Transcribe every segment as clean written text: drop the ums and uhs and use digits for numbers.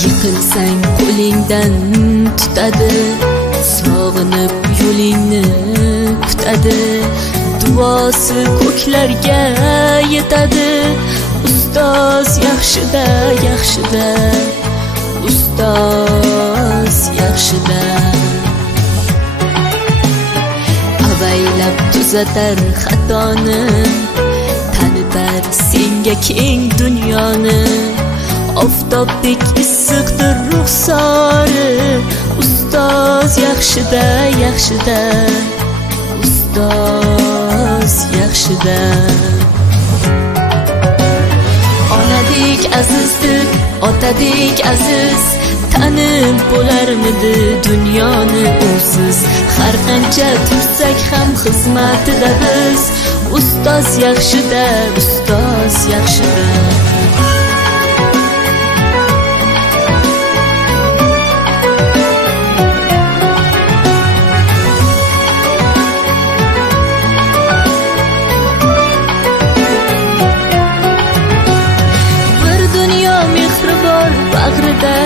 Yiqilsang qo'lingdan tutadi, sog'inib yo'lingni kutadi. Duosi ko'klarga yetadi. Ustoz yaxshida, yaxshida, ustoz yaxshida. Avaylab tuzatar xatoni, tanitar senga keng dunyoni. Oftobdek issiqdir ruxsori, ustoz yaxshida, yaxshida, ustoz yaxshida. Onadek azizdir, otadek aziz, tanib bo'larmidi dunyoni usiz. Har qancha tursak ham xizmatida biz, ustoz yaxshida, ustoz yaxshida. Bag'rida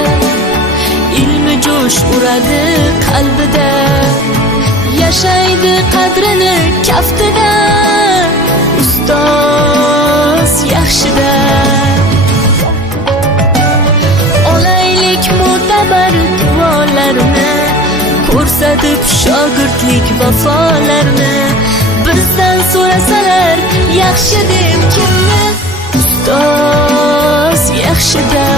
ilmi jo'sh uradi qalbida, yashaydi qadrini kaftida, ustoz yaxshida. Olaylik mo'tabar duolarni, ko'rsatib shogirdlik vafolarni. Bizdan so'rasalar yaxshi deb kimni, ustoz yaxshida.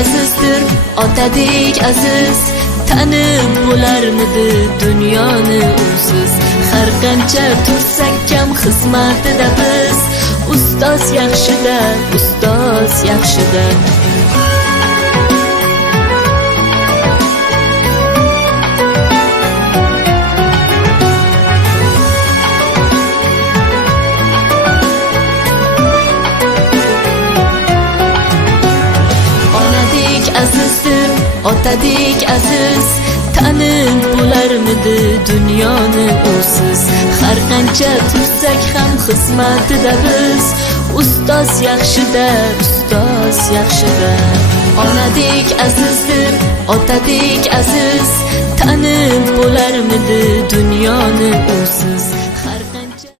Azizdir, otadek aziz, tanib bo'larmidi dunyoni usiz. Har qancha tursak kam xizmatida biz, ustoz yaxshida, ustoz yaxshida. Azizdir, otadek aziz, tanib bo'larmidi dunyoni usiz. Har qancha tursak ham xizmatida biz, ustoz yaxshida, ustoz yaxshida. Onadek azizdir, otadek aziz, tanib bo'larmidi dunyoni usiz.